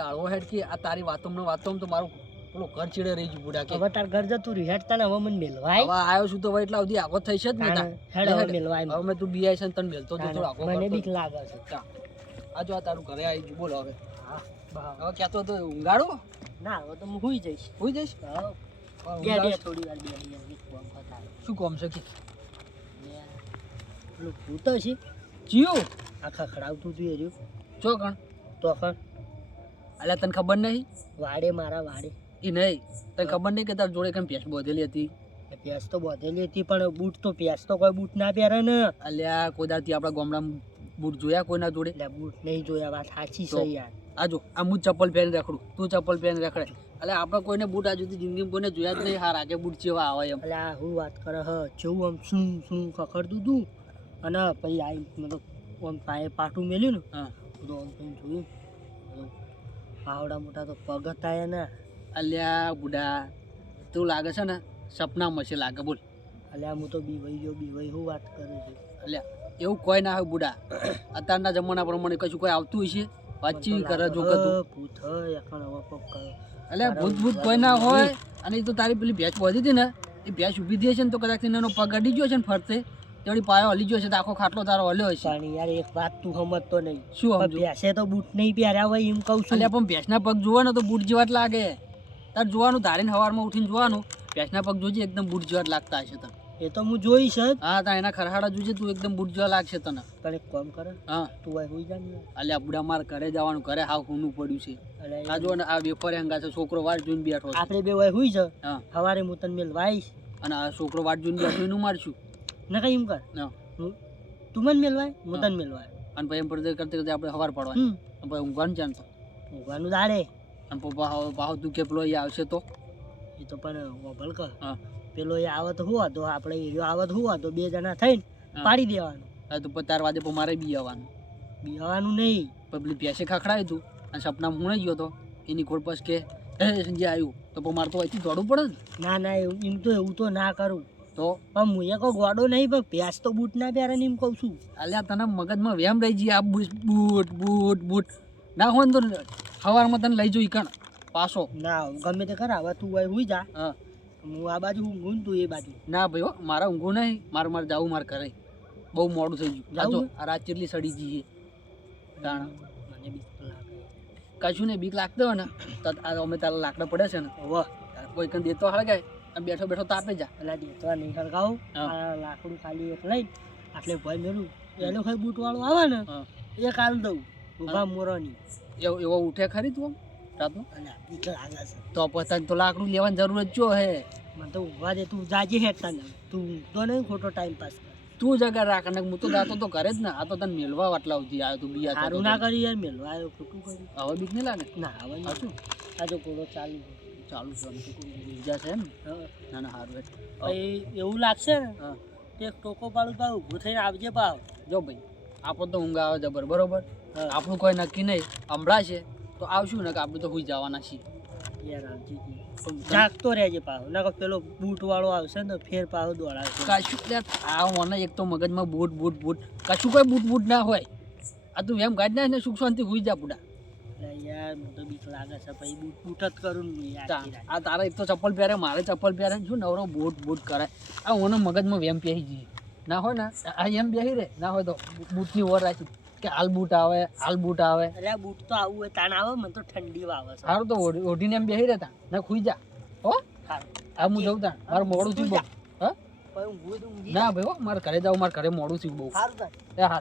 આળવો હેડ કે આ તારી વાતોમાં તો મારું પેલો ઘર ચીડે રહી ગયું બુડા કે હવે તાર ઘર જતું રહ્યું હેડ તને હવે મને મેલવાય હવે આવ્યો છું તો હવે એટલા સુધી આગો થઈ છે જ ને હેડ હવે મેલવાય હવે મેં તું બીઆઈ છે ને તને મેલતો જ થોડો આગો મને બીક લાગે છે આ જો આ તારું ઘરે આવી ગયું બોલો હવે હા હવે કહેતો તો ઊંઘાડો ના હવે તો હું હુઈ જઈશ હા બે થોડી વાર બે શું કોમ છે કે પેલું ભૂત છે જીવ આ ખખડાવતું તું એર્યું ચો કણ તો કણ અલ્યા તને ખબર નહીં વાડે મારા વાડે એ નહીં તને ખબર નહીં કે તાર જોડે કઈ ભેંસ બોધેલી હતી પ્યાસ તો બોધેલી હતી પણ બૂટ તો પ્યાસ તો કોઈ બૂટ ના પહેરે ને અલ્યા કોઈ દાડથી આપણા ગામડામાં બૂટ જોયા કોઈના જોડે એટલે બૂટ નહીં જોયા વાત સાચી છે યાર આ જો આ હું ચપ્પલ પહેરીને રખડું તું ચપ્પલ પહેરીને રખડે એટલે આપણે કોઈને બૂટ આ સુધી જિંદગીમાં કોઈને જોયા જ નહીં હાર આજે બૂટ જેવા આવે એમ એટલે આ હું વાત કરે હ જેવું આમ શું ખખડતું તું અને પછી આવી મતલબ આમ પાયે પાટું મેલ્યું ને હા તો આમ કંઈ જોયું આવડા મોટા તો પગ હતા એના અલ્યા બુડા તું લાગે છે ને સપનામાં છે લાગે બોલ અલ્યા હું તો બીવાઈ હું વાત કરું છું અલ્યા એવું કોઈ ના હોય બુડા અત્યારના જમાના પ્રમાણે કશું કોઈ આવતું હશે વાતચીત કરે જો કતું ભૂત એકણ હવે પગ કરો અલ્યા ભૂત કોઈ ના હોય અને એ તો તારી પેલી ભેંસ વધી હતી ને એ ભેંસ ઊભી થઈ છે ને તો કદાચ એનો પગ અડી ગયો છે ને ફરતે તેવડી પાયો હલી ગયો છે તો આખો ખાટલો તારો હલ્યો હશે પણ યાર એક વાત તું સમજતો નહીં શું સમજુ ભેંસે તો બૂટ નહીં પહેર્યા હોય એમ કહું છું અલ્યા પણ ભેંસના પગ જોવા ને તો બૂટ જેવા જ લાગે તાર જોવાનું ધારીને સવારમાં ઉઠીને જોવાનું ભેંસના પગ જોજે એકદમ બૂટ જેવા જ લાગતા હશે તને એ તો હું જોઈશ જ હા તા એના ખરહાડા જોજે તું એકદમ બૂટ જેવા લાગશે તને પણ એક કામ કરે હા તું ભાઈ હોઈ જા ને અલ્યા બુડા માર ઘરે જવાનું ઘરે હાવ ખૂનું પડ્યું છે આ જો ને આ વેપારી હંગા છે છોકરો વાટ જોઈને બેઠો છે આપણે બે ભાઈ હોઈ છે હા સવારે હું તને મેલવાઈશ અને આ છોકરો વાટ જોઈને બેઠો એનું મારશું ને કઈ એમ કર હા તું મને મેલવાય હું તને મેલવાય અને પછી એમ પડતે કરતે કરતે આપણે સવાર પડવાનું પછી ઊંઘવાનું ચાલ તો ઊંઘવાનું દાડે અને પપ્પા પાહો તું કે પેલો અહીંયા આવશે તો એ તો પણ વભલ કર હા પેલો એ આવે તો હું હતો આપણે એરિયો આવે તો હું હતો બે જણા થઈને પાડી દેવાનું હા તો 4 વાગે પણ મારે બી આવવાનું નહીં પેલી ભેંસે ખખડાયું તું અને સપનામાં હું ગયો તો એની ખોડ પછી કે એ સંજય આવ્યું તો પણ મારે તો અહીંથી દોડવું પડે ને ના એવું તો ના કરું તો પણ હું કોઈ ગોડો નહીં પણ ભેંસ તો બૂટ ના પહેરે ને એમ કહું છું અલ્યા તને મગજમાં વેમ રહી જઈએ આ બૂટ ના હોય ને તો સવારમાં તને લઈ જઈ કણ પાછો ના ગમે તે ખરા હવે તું હોય હુઈ જા હા હું આ બાજુ ઊંઘું ને તું એ બાજુ ના ભાઈ હો મારે ઊંઘું નહીં મારે જવું મારે ઘરે બહુ મોડું થઈ ગયું જો આ રાત કેટલી સડી જઈએ તાણા મને બીક લાગે કશું ને બીક લાગતો હોય ને તો અમે તારા લાકડા પડે છે ને વાહ કોઈ કઈ દેતો હળગાય અને બેઠો બેઠો તાપે જા પેલા દેતવા નહીં હળગાવું આ લાકડું ખાલી એક લઈ આટલે ભાઈ મેલું એનો ખાલી બૂટ વાળું આવે ને એ કાલ દઉં ઉભા મોરોની એવો ઉઠે ખરી તું રાતનું અને બીક લાગે છે તો પછી તો લાકડું લેવાની જરૂર જ જો હે મને તો ઊંઘવા દે તું જાજે હેઠતા ને તું ઊંઘતો નહીં ખોટો ટાઈમ પાસ કર તું જગા રાખ અને હું તો જાતો તો ઘરે જ ને આ તો તને મેળવા આટલા સુધી આવ્યો તું બીયા સારું ના કરી યાર મેલવા આવ્યો ખોટું કર્યું હવે બીક નહીં લાગે ના હવે શું આ જો ઘોડો ચાલુ છે બીજા છે એમ ના ના સારું પછી એવું લાગશે ને એક ટોકો પાડું ભાવ ઊભું થઈને આવજે ભાવ જો ભાઈ આપણો તો ઊંઘ આવે જબર બરોબર આપણું કોઈ નક્કી નહીં હમણાં છે તો આવશું ને કે આપણે તો હુઈ જવાના છીએ યાર આવજે જાગતો રહેજે પાવ ના પેલો બૂટ વાળો આવશે ને ફેર પાવ દોડાવશે કશું આ મને એક તો મગજમાં બૂટ કશું કોઈ બૂટ ના હોય આ તું એમ ગાડી નાખ ને સુખ શાંતિ હુઈ જા બુડા યાર મને તો બીક લાગે છે પછી બૂટ જ કરું ને આ તારા એક તો ચપ્પલ પહેરે મારે ચપ્પલ પહેરે શું નવરો બૂટ કરે આ મને મગજમાં વેમ પહેરી જઈએ ના હોય ને આ એમ બેસી રે ના હોય તો બૂટની ઓર રાખી કે હાલ બૂટ આવે અરે બૂટ તો આવું હોય તાણ આવે મને તો ઠંડી આવે છે સારું તો ઓઢીને એમ બેસી રહેતા ના ખુઈ જા હો આ હું જઉં તાણ મારું મોડું થયું બહુ હા ના ભાઈ હો મારે ઘરે જાવ મારે ઘરે મોડું થયું બહુ હા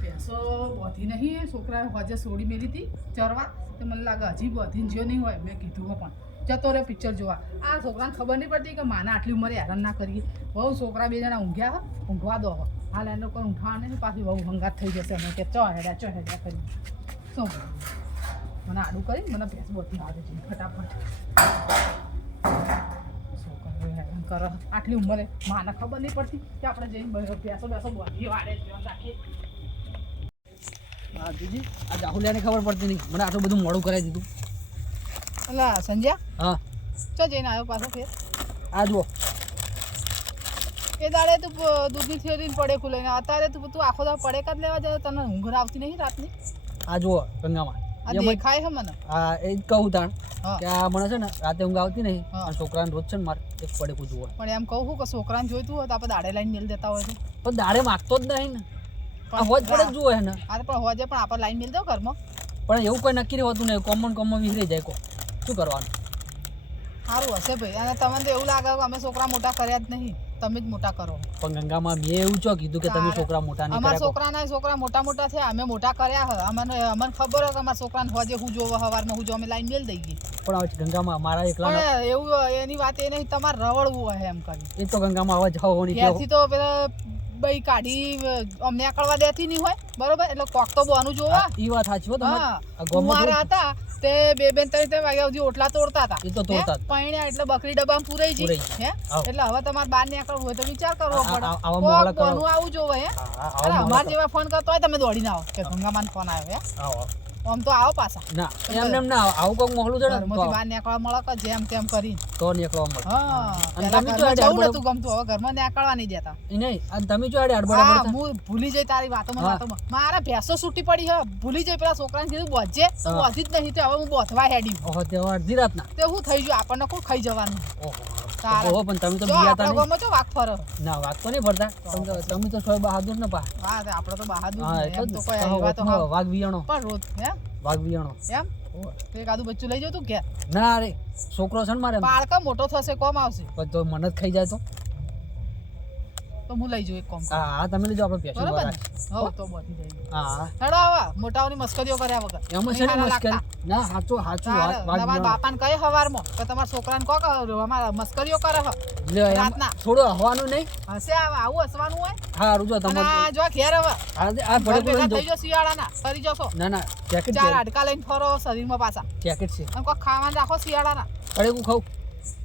ભેંસો બોધી નહીં છોકરાએ હોજે છોડી મેલી હતી ચરવા તો મને લાગે હજી બોધીને જ્યો નહીં હોય મેં કીધું હો પણ જતો રહે પિક્ચર જોવા આ છોકરાને ખબર નહીં પડતી કે માના આટલી ઉંમરે હેરાન ના કરીએ બહુ છોકરા બે જણા ઊંઘ્યા હો ઊંઘવા દો હો હાલ એનો કોઈ ઊંઘવા નહીં પાછી બહુ હંગાત થઈ જશે અમે કે ચો હેડ્યા કરી શું મને આડું કરી મને ભેંસ બોધી આવે છે ફટાફટ છોકરા હેરાન કરો આટલી ઉંમરે માને ખબર નહીં પડતી કે આપણે જઈને ભેંસો બોધી વાળે રાખીએ હા જીજી આ રાહુલિયાને ખબર પડતી નહીં મને આટલું બધું મોડું કરાવી દીધું અલા સંજ્યા હા ચો જઈને આવ્યો પાછો ફેર આ જુઓ એ દાડે તું દૂધની થેલીને પડે ખુલે ને અત્યારે તું આખો દાડો પડેકા જ લેવા જાય તને ઊંઘ આવતી નહીં રાતની આ જુઓ ગંગામાં આ એમાં દેખાય છે મને આ એ જ કહું તાણ હા. કે આ મને છે ને રાતે ઊંઘ આવતી નહીં હા. અને છોકરાને રોજ છે ને મારે એક પડે જુઓ પણ એમ કહું છું કે છોકરાને જોઈતું હોય તો આપણે દાડે લાઈન મેલ દેતા હોય તો પણ દાડે માગતો જ નહીં ને આ હોજ પડે જ જુઓ હે ને આ તો પણ હોજે પણ આપણે લાઈન મેલ દો ઘરમાં પણ એવું કોઈ નક્કી હોતું નહીં કોમન વિસરી જાય કો શું કરવાનું સારું હશે ભાઈ અને તમને તો એવું લાગે કે અમે છોકરા મોટા કર્યા જ નહીં તમે જ મોટા કરો પણ ગંગામાં મેં એવું ચો કીધું કે તમે તારે. છોકરા મોટા નહીં અમારા કર્યા છોકરા મોટા થયા અમે મોટા કર્યા હે અમને ખબર હોય કે અમારા છોકરાને હોજે હું જોવો હવારમાં હું જો અમે લાઈન મેલ દઈ ગઈ પણ હવે ગંગામાં મારા એકલા પણ એવું એની વાત એ નહીં તમારે રવડવું હોય એમ કરી એ તો ગંગામાં હવે જવાની ઘેરથી તો પેલા બઈ કાઢી અમને આકળવા દેતી નહીં હોય બરોબર એટલે કોક તો બોનું જોવા એ વાત સાચી હો તમારી હા આ ગામમાં કુંવારા હતા તે બે બેન ત્રણ વાગ્યા સુધી ઓટલા તોડતા હતા એ તો તોડતા જ. પૈણ્યા એટલે બકરી ડબ્બામાં પૂરાઈ જઈ પૂરાઈ હે આવ. એટલે હવે તમારે બહાર નીકળવું હોય તો વિચાર કરવો પડે આવા મોહળા કોક બોનું આવું જોવે હે હા, અરે આવા અમાર મોહળા જેવા ફોન કરતો હોય તમે દોડીને આવો કે ગંગામાન ફોન આવ્યો હે આવો. આમ તો આવો પાછા ના એમને એમ ના આવું કોક મોહલું છે ને ઘરમાંથી બહાર નીકળવા મળે કે જેમ તેમ કરી તો નીકળવા મળે હા અને પહેલા તમે તો ઘરમાં આડે જવું નતું ગમતું હવે ઘરમાં નીકળવા નહીં દેતા એ નહીં અને તમે જો આડે હા અડબડા હું ભૂલી જઈ તારી વાતોમાં હા. વાતોમાં મારા ભેંસો છૂટી પડી હે ભૂલી જઈ પેલા છોકરાને કીધું બોધજે તો હા. બોધી જ નહીં તો હવે હું બોધવા હેડી ઓહો તે અડધી રાતના તે હું થઈ ગયું આપણને કોઈ ખાઈ જવાનું ઓહો તારે. ઓહો પણ તમે તો જો બીયાતા આપણા નહીં ગામમાં જો વાઘ ફરે ના વાત તો નહીં ફરતા તમે તો સોય બહાદુર ને પા હા તે આપણે તો બહાદુર હા ને, એટલે એમ જ તો ને. કોઈ તારો એવા તો વચમાં હા. વાઘ વિયાણો પણ રોજ હે વાઘ વિયાણો એમ તો એક આદુ બચ્ચું લઈ જતું ઘેર ના રે છોકરો છે ને મારે એમ. બાળકા મોટો થશે કોમ આવશે પણ તો મને જ ખાઈ જાય તો તો હું લઈ જઉં એક કોમ હા હા તમે લેજો આપણે પેશન બરોબર ને? વાળા હવ તો બધી જાય હા હેડો આવા મોટાઓની મસ્કરીઓ કર્યા વગર એમાં છે ને નહીં મુશ્કેલ લાગતા. ના સાચું સાચું તારે, વાઘ તમારા વિયાણો. બાપાને કહે હવારમાં કે તમારા છોકરાને કહો કે અમારા મસ્કરીઓ કરે હ લે એમ રાતના. થોડું હવાનું નહીં હશે આવું હસવાનું હોય હારું જો અને તમારે આ જો ઘેર હવે આ ઘર ભડે ભેગા દો થઈ જાઓ શિયાળાના કરી જશો ના ના જેકેટ ચાર હાડકા લઈને ફરો શરીરમાં પાછા જેકેટ છે અને કોઈ ખાવાનું રાખો શિયાળાના ભડે હું ખાઉં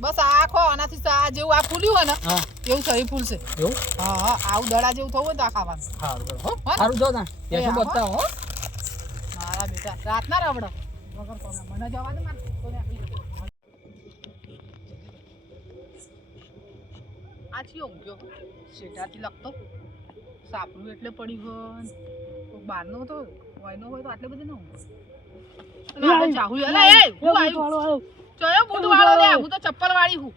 બસ આ ખો આનાથી આ જેવું આ ફૂલ્યું હોય ને હા એવું શરીર ફૂલશે એવું હા હા આવું દડા જેવું થવું હોય ને તો આ ખાવાનું હારું હો હો? હારું જો ના પેશન આવો. બતાવો હો મારા બેટા રાતના રવડો વગર કોના મને જવા દે મારે કોને આપી દે. આ ચિયો ઊંઘ્યો શેઠાથી લખતો સાપરું એટલે પડી હોય કોઈ બહારનો તો વાયનો હોય તો આટલે બધી ન ઊંઘે અને આ તો ચાહુ અલા એ હું આવ્યું ચયો બૂટ વાળો લે હું તો ચપ્પલ વાળી હું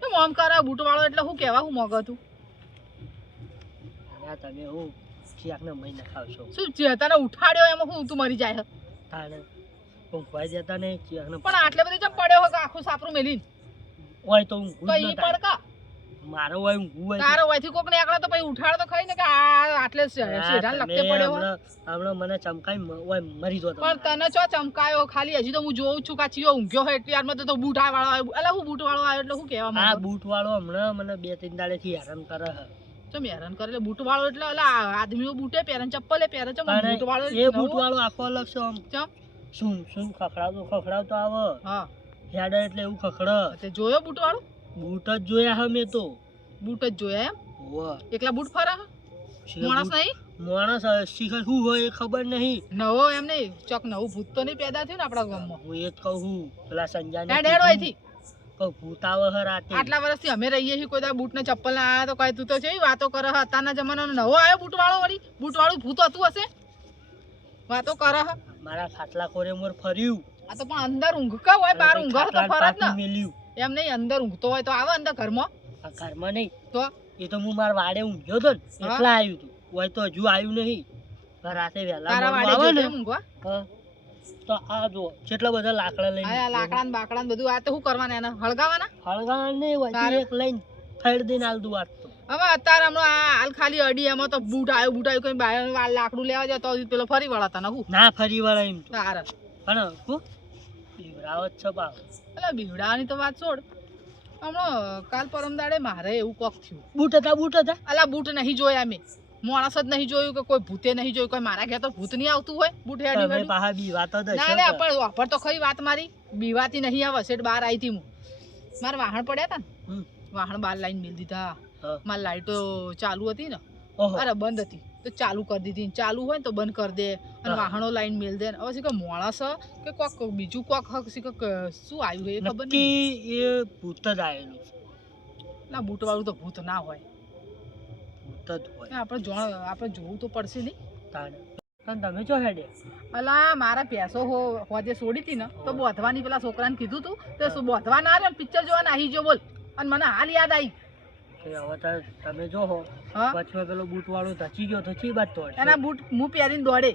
તો મોમ કરે બૂટ વાળો એટલે હું કહેવા હું મોગો તું ના તમે હું શિયાળને મહિના ખાવશો શું છે તને ઉઠાડ્યો એમાં હું તું મરી જાય હે? તાણે ઊંઘવાઈ જતા નહીં શિયાળને પણ આટલે બધી ચમ પડ્યો હોય કે આખું સાપરું મેલીને હોય તો ઊંઘું તો જ ઈ ન થાય. પડકા મારો હોય ઊંઘું હોય તારો વયથી કોક ને એકલા તો પછી ઉઠાડ તો ખરી ને કે આ આટલે શેઢાને લગતે પડ્યો હોય હમણાં મને ચમકાઈ હોય મરી જો પણ તને ચો ચમકાયો ખાલી હજી તો હું જોઉં છું કે આ ચિયો ઊંઘ્યો હોય એટલી વારમાં તો બૂટ વાળો આવ્યો અલા હું બૂટ વાળો આવ્યો એટલે હું કહેવા આ માંગુ બૂટ વાળો હમણાં મને 2-3 દાડેથી હેરાન કરે છે ચમ હેરાન કરે એટલે બૂટ વાળો એટલે અલા આદમીઓ બૂટે પહેરે ને ચપ્પલે પહેરે ચમ અને બૂટ વાળો એ બૂટ વાળો આખો અલગ છે આમ ચમ શું ખખડાવતો આવે હા હેડે એટલે એવું ખખડ તે જોયો બૂટ વાળો બૂટ જ જોયા હે મેં તો બૂટ જ જોયા એમ વાહ એકલા બૂટ ફરા માણસ નહીં માણસ શીખર શું હોય એ ખબર નહીં નવો એમ નહીં ચોક નવું ભૂત તો નહીં પેદા થયું ને આપણા ગામમાં હું એ જ કહું છું પેલા સંજાને હેડ હેડ હોયથી કહું ભૂત આવે હે રાતે આટલા વર્ષથી અમે રહીએ છીએ કોઈ દા બૂટ ને ચપ્પલ ના આયા તો કઈ તું તો છે વાતો કરે હ અત્યારના જમાનાનો નવો આવ્યો બૂટ વાળો વળી બૂટ વાળું ભૂત હતું હશે વાતો કરે હ મારા ખાટલા કોરે મોર ફર્યું આ તો પણ અંદર ઊંઘકા હોય બાર ઊંઘા તો ખાટલા ફરજ પાછું ને મેલ્યું એમ નહીં અંદર ઊંઘતો હોય તો આવે અંદર ઘરમાં આ ઘરમાં નહીં તો એ તો હું મારા વાડે ઊંઘ્યો તો ને હા. એટલા આવ્યું તું હોય તો હજુ આવ્યું નહીં રાતે વહેલા તારા મોડું વાડે આવે જોજે ને ઊંઘવા હા, તો આ જો કેટલા બધા લાકડા લઈને આ લાકડા ને બાકડા ને બધું આ તો શું કરવાના એના હળગાવાના હળગાવા નહીં હોય તારે? એક લઈને ફેડ દઈને આલ દઉં વાત તો હવે અત્યારે હમણાં આ હાલ ખાલી અડી એમાં તો બૂટ આવ્યું કોઈ બહાર લાકડું લેવા જાય તો પેલો ફરી વળાતા ને હું ના ફરી વળે એમ તો તારે પણ હું બીવરાવત છે બાપ એટલે બીવડાવાની તો વાત છોડ હમણાં કાલ પરમ દાડે મારે એવું કોક થયું બૂટ હતા અલા બૂટ નહીં જોયા મેં માણસ જ નહીં જોયું કે કોઈ ભૂતે નહીં જોયું કોઈ મારા ઘેર તો ભૂત નહીં આવતું હોય બૂટ હેડી તમે હેડી પાહા બીવાતો જ ના હશો રે કે? પણ વાપર તો ખરી વાત મારી બીવાતી નહીં આવે સેટ બહાર આવી હતી હું મારે વાહણ પડ્યા હતા ને હમ. વાહણ બહાર લાઈન મેલ દીધા હા. મારી લાઈટો ચાલુ હતી ને ઓહો અરે બંધ હતી તો ચાલુ કરી દીધી ચાલુ હોય ને તો બંધ કરી દે અને હા. વાહણો લાઈન મેલ દે હવે શીખો માણસ કે કોક બીજું કોક શીખો શું આવ્યું એ ખબર નહીં નક્કી એ ભૂત જ આવેલું છે. ના બૂટ વાળું તો ભૂત ના હોય ભૂત જ હોય આપણે જોવું તો પડશે નહીં તાણે પણ તમે ચો હેડે અલા મારા ભેંસો હોજે છોડી હતી ને તો બોધવાની પેલા છોકરાને કીધું તું તે શું બોધવા ના આવ્યો પિક્ચર જોવા નાહી જો બોલ અને મને હાલ યાદ આવી હવે તમે જો હો હા વચમાં પેલો બૂટ વાળો ધચી ગયો તો ચી બાત તોડ એના બૂટ હું પહેરીને દોડે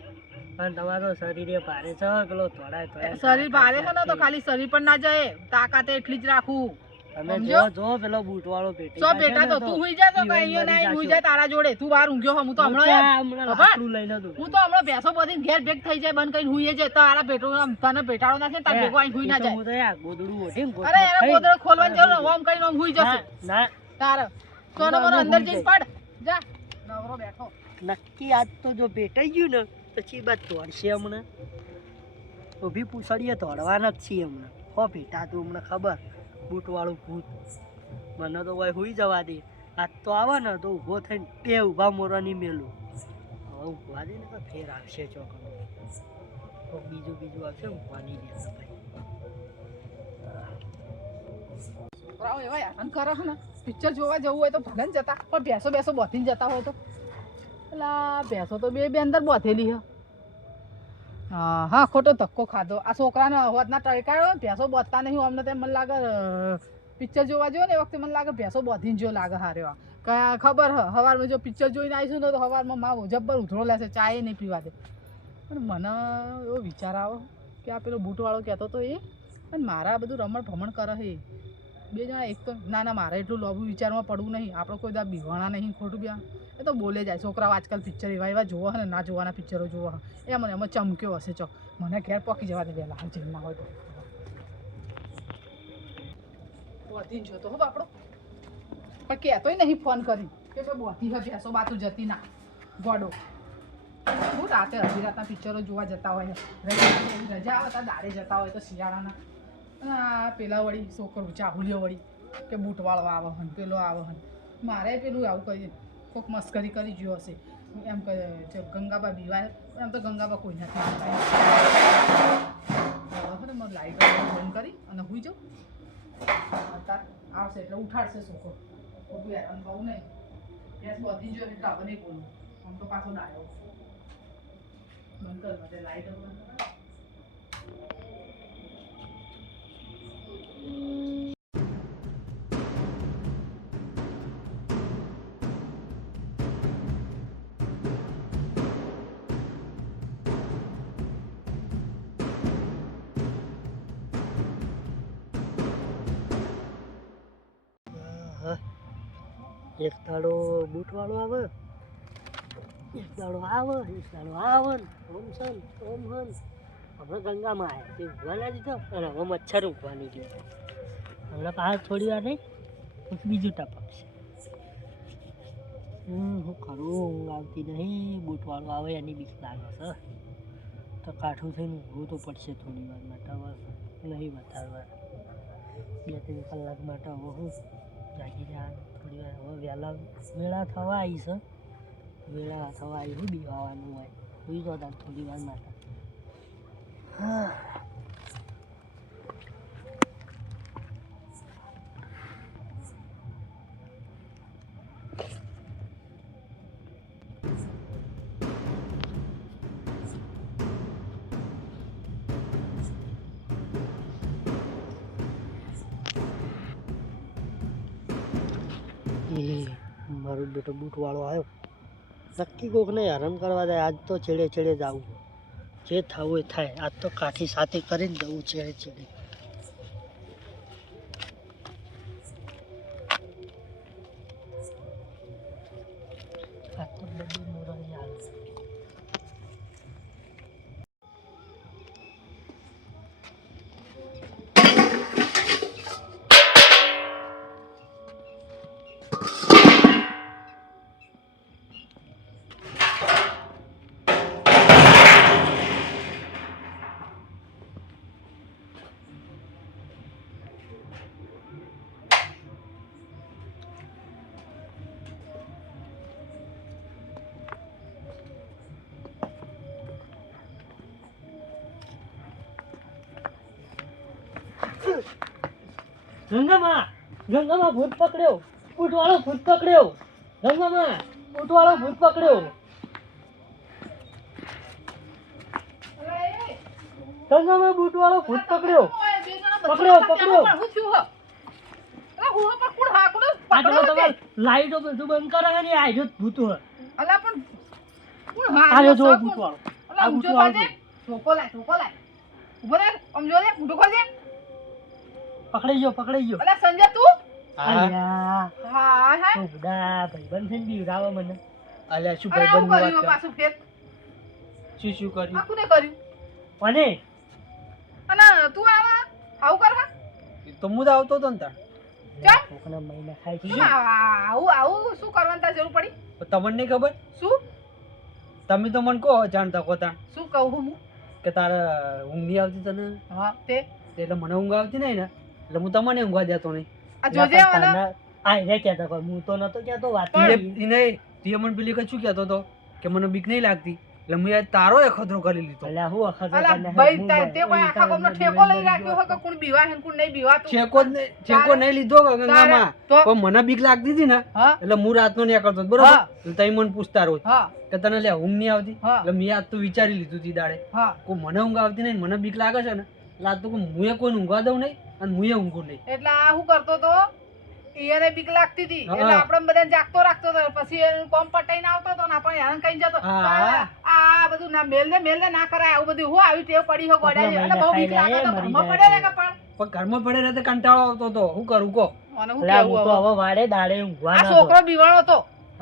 પણ તમારો શરીરે ભારે છે પેલો તોડાય શરીર ભારે છે ને તો ખાલી શરીર પર ના જાય તાકાતે એટલી જ રાખું તમે સમજો? જો પેલો બૂટ વાળો પેટી સો બેટા તો તું હુઈ જા તો કઈ અહીંયા નહીં હુઈ જા તારા જોડે તું બહાર ઊંઘ્યો હો હું તો હમણાં લાકડું લઈને દઉં હું તો હમણાં ભેંસો બધીને ઘેર ભેગ થઈ જાય બંધ કરીને હુઈએ જાય તારા પેટો તને પેટાડો નાખે તાર ભેગો આઈને હુઈ ના જાય હું તો યાર ગોદડું ઓઢીને અરે એને ગોદડો ખોલવાની જરૂર નથી. ઓમ કરીને ઓમ હુઈ જશે ના તારે સોનો મોનો અંદર જઈને પડ જા નવરો બેઠો નક્કી આજ તો જો ભેટાઈ ગયું ને તો ચી બાત તોડશે હમણાં ઊભી પૂછડીએ તોડવાના જ છીએ હમણાં હો ભેટાતું હમણાં ખબર બૂટ વાળું ભૂત મને તો ભાઈ હુઈ જવા દે આજ તો આવે ને તો ઊભો થઈને બે ઊભા મોરવાની મેલું હવે ઊભવા દે ને તો ફેર આવશે ચોકનો તો બીજું આવશે ઊભવાની દે ભાઈ છોકરાઓ એવા હેરાન કરે છે ને પિક્ચર જોવા જવું હોય તો ભલે ને જતા પણ ભેંસો બોધીને જતા હોય તો પેલા ભેંસો તો બે અંદર બોધેલી છે હા ખોટો ધક્કો ખાધો આ છોકરાને અવાજના ટળકાયો ભેંસો બોધતા નહીં અમને તો મને લાગે પિક્ચર જોવા જો ને એ વખતે મને લાગે ભેંસો બોધીને જો લાગે હાર્યો કયા ખબર હ સવારમાં જો પિક્ચર જોઈને આવીશું ને તો સવારમાં માં જબ્બર ઉધળો લેશે ચાય નહીં પીવા દે પણ મને એવો વિચાર આવો કે આ પેલો બૂટવાળો કહેતો તો એ અને મારા બધું રમણ ભમણ કરે છે બે જણા એક તો ના મારે એટલું લોભું વિચારમાં પડવું નહીં આપણે કોઈ દા બીવાણા નહીં ખોટું બી એ તો બોલે જાય છોકરાઓ આજકાલ પિક્ચર એવા જોવા ને ના જોવાના પિક્ચરો જોવા મને એમાં ચમક્યો હશે ચોક મને ઘેર પોકી જવા દે વહેલા હાલ જેલ ના હોય તો બોધીને જોતો હો બાપડો પણ કહેતોય નહીં ફોન કરી કે ભાઈ બોધી હોય ભેંસો બાતું જતી ના ગોડો હું રાતે અડધી રાતના પિક્ચરો જોવા જતા હોય રજા આવે તો દાડે જતા હોય તો શિયાળાના પેલા વળી છોકરો ચાહુલીઓ વળી કે બૂટવાળો આવે હન પેલો આવે હન મારે પેલું આવું કરી કોઈક મસ્કરી કરી ગયો હશે એમ કહે ગંગાબા બીવાય પણ એમ તો ગંગાબા કોઈ નથી મારે લાઈટ બંધ કરી અને હુઈ જાઉં અત્યારે આવશે એટલે ઉઠાડશે છોકરો બધું હેરાન કહું નહીં ગેસ બધી જો એટલે હવે નહીં બોલું આમ તો પાછો ડાયો બંધ કર માટે લાઈટ બંધ કર એક દાડો બૂટ વાળો આવે એક દાડો આવે ઓમ સન ઓમ હન હમણાં ગંગામાં આવ્યા તે ઉભવા દીધો અને હવે મચ્છર ઉભવાની ગયો હમણાં પાછળ થોડી વાર નહીં બીજું ટપકશે હું કરું ઊંઘ આવતી નહીં બૂટ વાળો આવે એની બીક લાગે છે તો કાઠું થઈને ઊભું તો પડશે થોડી વાર માટે હવે નહીં બતાવવા 2-3 કલાક માટે હવે હું જાગી જાય થોડી વાર હવે વહેલા વેળા થવા આવી છે શું બીવાનું હોય સુઈ જો તાર થોડી વાર માટે મારું બેટો બૂટવાળો આવ્યો નક્કી કોકને હેરાન કરવા જાય આજ તો છેડે જવું જે થવું એ થાય આજ તો કાઠી સાથે કરીને જવું છેડે આજ તો બધી મોરાની હાલ ગંગામાં ભૂત પકડ્યો બૂટવાળો ભૂત પકડ્યો ગંગામાં બૂટવાળો ભૂત પકડ્યો ગંગામાં બૂટવાળો ભૂત પકડ્યો. ઓય, બે જણા બધા પકડ્યો, હતા, પકડ્યો. ત્યાં પણ શું થયું હે? અલા, હું પણ કોણ હા, કોણ આ તો પકડ્યો તમારે તે? લાઈટો બધું બંધ કરે છે ને આ જો ભૂત હોય. અલા, પણ કોણ હા, આ જો સર, કોણ? ભૂતવાળો. અલા, આ ઊંચો ભૂતવાળો થાજે. ઠોકો લાય, ઠોકો લાય. ઊભો રહે, આમ જો લે, ઊંધો કરજે. પકડાઈ ગયો, પકડાઈ ગયો. અલા, સંજય તું? હા અલ્યા, હા, હા. તો બુડા ભાઈબંધ થઈને બીવડાવે મને. અલ્યા શું અરે, આવું ભાઈબંધની કર્યું વાત પાછું ફેર. કરે? શું કર્યું? આ કોને કર્યું? અને અને તું આવું કરવા? એ તો હું જ આવતો હતો ને તાર. ચાલ. કોકના મહિના ખાય છે. કેમ આવું શું કરવાની તાર જરૂર પડી? તો તમને નહીં ખબર? શું તમે તો મને કહો જાણતા કહો તાણ શું કહું હું? કે તારે ઊંઘ નહીં આવતી તને હા, તે એટલે મને ઊંઘ આવતી નહીં ને એટલે હું તમને ઊંઘવા દેતો નહીં. આ જોજે વાલા. આ રે કહેતા કોઈ હું તો નતો કહેતો વાત તે મને પેલી કઈ શું કહેતો હતો કે મને બીક નહીં લાગતી એટલે મેં યાર તારો એ ખતરો કરી લીધો. અલ્યા હું અખત અલા ભાઈ તે કોઈ આખા ગામનો ઠેકો લઈ રાખ્યો હોય કે કોણ બીવા હે કોણ નહીં બીવાતું? છેકો નહીં લીધો ગંગામાં તો? પણ મને બીક લાગતી હતી ને હા એટલે હું રાતનો નહીં કરતો બરોબર હા. એટલે તઈ મને પૂછતા રોજ હા કે તને લે ઊંઘ નહીં આવતી હા. એટલે મેં આજ તો વિચારી લીધું તી દાડે હા કોઈ મને ઊંઘ આવતી નહીં મને બીક લાગે છે ને એટલે આજ તો હું કોઈ ઊંઘવા દઉં નહીં અને હું ઊંઘું નહીં. એટલે આ હું કરતો તો એને બીક લાગતી હતી હા. એટલે આપણે બધાને જાગતો રાખતો હતો પછી એનું કોમ પટાઈને આવતો હતો ને આપણે હેરાન કઈ જતો. હા. આ બધું ના મેલ ને ના કરાય આવું બધું હું આવી ટેવ પડી હો ગોડાઈ આપણા અને બહુ બીક મહિના લાગે તો ખાઈ ઘરમાં જાય પડે ને કે પણ પણ ઘરમાં પડે રહે તો કંટાળો આવતો હતો શું કરું કહો. મને હું અલ્યા હું કેવું તો હવે? હવે વાડે દાડે ઊંઘવા આ નતો. છોકરો બીવાણો હતો.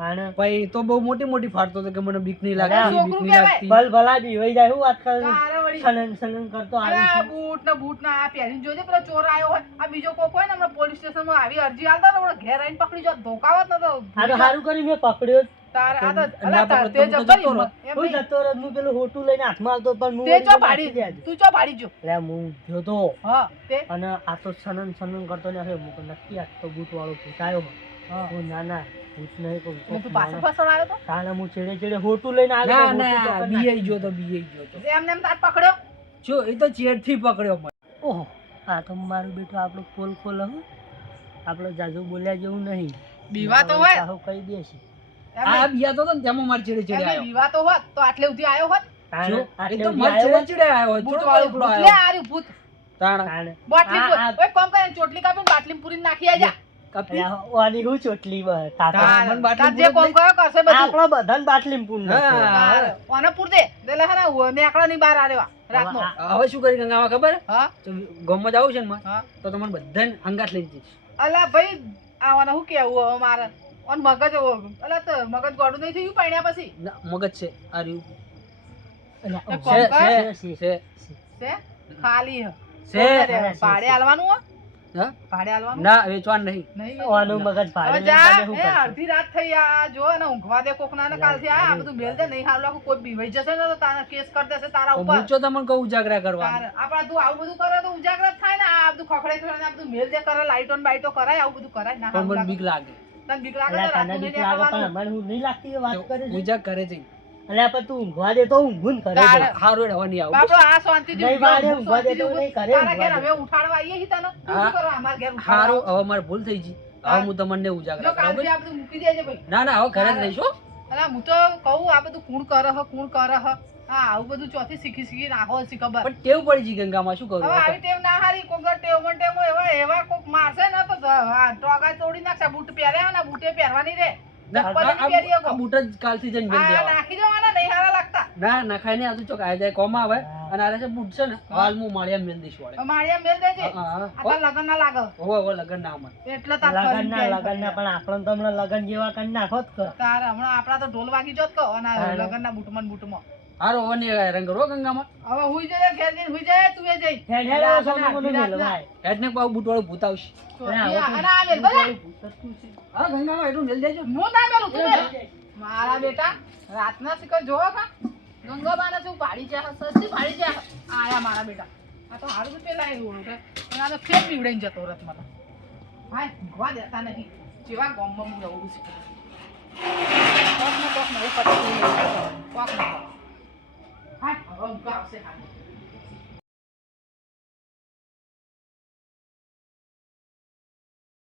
આને ભાઈ તો બહુ મોટી મોટી ફાડતો હતો કે મને બીક નહીં અરે લાગતી છોકરું બીક નહીં કહેવાય. લાગતી. ભલ ભલા બીવાઈ જાય હું વાત કરું તારે વળી સનન સનન કરતો અરે આવી બૂટ ના આ પહેરીને જોજે પેલો ચોર આવ્યો હોય આ બીજો કોક હોય ને હમણાં પોલીસ સ્ટેશનમાં આવી અરજી આલતા ને હમણાં ઘેર આવીને પકડી જો ધોકાવત નતો. આ તો સારું કર્યું મેં પકડ્યો જ. તારે આ તો ના અલા તાર પકડતો તે તો જતો જતો ને રહો. એમ હું નહીં. જતો રહ્યો હું પેલું હોટું લઈને હાથમાં આવતો પણ હું તે વળી ચો તો પાડી નાખી દેજો. તું ચો પાડી જો. અલ્યા હું ગયો તો હા તે અને આ તો સનન સનન કરતો ને હું કહું, નક્કી આ તો બૂટ વાળો ભૂત આવ્યો હા હું ના ના ભૂત નહીં કહું અને તું પાછો પાછળ આવ્યો તો તાણે હું છેડે છેડે હોટું લઈને ના આવ્યો તો ના હોટું તો બીઆઈ ગયો તો બીઆઈ ગયો તો એમને એમ તાર પકડ્યો. જો એ તો ચેડથી પકડ્યો મને. ઓહો આ તો મારું બેટું આપણો પોલ ખોલ હું આપણે જાજુ બોલ્યા જેવું નહીં બીવા તો હોય. સાહુ કહી દેશે આ બિયાતો હતો ને તેમાં મારી ચેડે ચેડે એમને આવ્યો. બીવા તો હોત તો આટલે સુધી આવ્યો હોત. તાણે જો, એ આટલે તો સુધી મારી આવ્યો ચેડે ચેડે આવ્યો હોય. બૂટ થોડો વાળું એકલો ભૂત લે આવ્યો. આર્યું ભૂત. તાણ તાણે બાટલી આ- પૂર. ઓય કોમ કરીને ચોટલી કાપીને બાટલી પૂરીને નાખી આજા. કાપી. અલ્યા, આની હું ચોટલી તાણ. તાતા મને બાટલી તાર જે કોમ પૂરી કર્યો કરશે બધું. આપણો બધાને બાટલી પૂન હા. ઓને પૂર દે એટલે હે ને નેકળા ની બહાર આલેવા રાતનો. હવે શું કરી ગંગામાં ખબર હે? હા તો ગામમાં જાવું છે ને મારે, હા તો તમને બધાને હંગાત લઈ જઈશ. અલા ભાઈ આવાને હું કેવું હવે મારે ઓન મગજ અલા તો મગજ ગોડું નહીં થયું પાણ્યા પછી ના, મગજ છે આ રહ્યું. એ છે, પંકજ? છે, છે ખાલી હ. છે. કોને રે? ભાડે આલવાનું હો? હા? ભાડે આલવાનું ના વેચવાનું નહીં. નહીં આનું મગજ હવે ભાડે જા લઈને તમે શું એ કરશો? અડધી રાત થઈ આ જો ને ઊંઘવા દે કોકના ને કાલથી આ બધું મેલ દે નહીં હાલ લાખું કોઈ બીવાઈ જશે ને તો તારા કેસ કરી દેશે તારા તો ઉપર હું તો તમને કહું ઉજાગરા કરવા. આપડા તું આવું બધું કરે તો ઉજાગર જ થાય ને આ બધું ખખડે ખખડે આ બધું મેલ દે કરે લાઈટો ને બાઈટો કરાય આવું બધું કરાય ના પણ મને હારું બીક લાગે. તને બીક લાગે અલ્યા, તો તને રાતનું બીક નહીં લાગે પણ નીકળવાનું. અમારે હું નહીં લાગતી એ વાત તો કરે છે ઉજાગ કરે છે. અલ્યા પણ તું ઊંઘવા દે તો ઊંઘું ને કરે તારે. છે. હારું હેડ, હવે નહીં આવું. બાપડો આ શાંતિથી નહીં ઊંઘવા, વાળે હું ઊંઘવા દે તો શાંતિથી નહીં કરે તારા ઘેર ઊંઘવા હવે ઉઠાડવા આવીએ છીએ તને તું હા. શું કરવા અમારા ઘેર ઉઠાડવા હારું આવો? હવે મારે ભૂલ થઈ ગઈ. હા. હવે હું તમને ઉજાગરા જો કરાવું. કાલથી આ બધું મૂકી દેજે ભાઈ. ના ના હવે ઘરે જ રહીશ હો. અલા હું તો કહું આ બધું કોણ કરે હ કોણ કરે હ હા આવું બધું ચોથી શીખી નાખો છે ખબર. પણ ટેવ પડી ગઈ ગંગામાં, શું કરું હવે આવી આપણે? ટેવ ના હારી કોક ટેવ એવા કોક મારશે ને તો હા ટોગા તોડી નાખશે બૂટ પહેર્યા ને બૂટે પહેરવાની રે ના, ચપ્પલ આ- નહીં પહેરી આ શકો. બૂટ જ કાલથી જઈને મેલ આ દેવા. નાખી દેવાના નહીં હારા લાગતા. ના નખાય ને આ તો ચોક આઈ જાય કોમ આવે હા. અને આ છે બૂટ છે ને હાલ હું માળિયા મેલ દઈશ વાળે. માળિયા મેલ દેજે હા, હા, આ તાર લગન ના લાગે હવે લગન ના અમારે. એટલે તાર લગનના ફરીને લગનના પણ આપણને તો હમણાં લગન જેવા કરી નાખો જ કર. તાર હમણાં આપડા તો ઢોલ વાગી જોત કહો અને હા. લગનના બૂટમાં ને બૂટમાં હારું હવે નહીં હેરાન કરો હો ગંગામાં. હવે હુઈ જાય ઘેર જઈને હુઈ જાય તું એ જઈ હેડ હેડ હવે સોનું મોનું મેલવાય. હેડ ને પાછું બૂટ વાળું ભૂત આવશે. અરે આવો તો અને આ મેલ ભલે હા ગંગામાં એટલું મેલ દેજો. હું ના મેલું તું મેલ. મારા બેટા રાતના શિકર જોવો કા ગંગાબાને શું પાડી છે સસ્તી પાડી છે આયા મારા બેટા આ તો હારું પેલા એવું છે પણ આ તો ફેર બીવડાઈને જતો રત મને હાય ભગવા દેતા નહીં જેવા ગામમાં હું રહું છું કોક ને એવું પતી કોક ને હાય હવે ઊંઘ આવશે હાય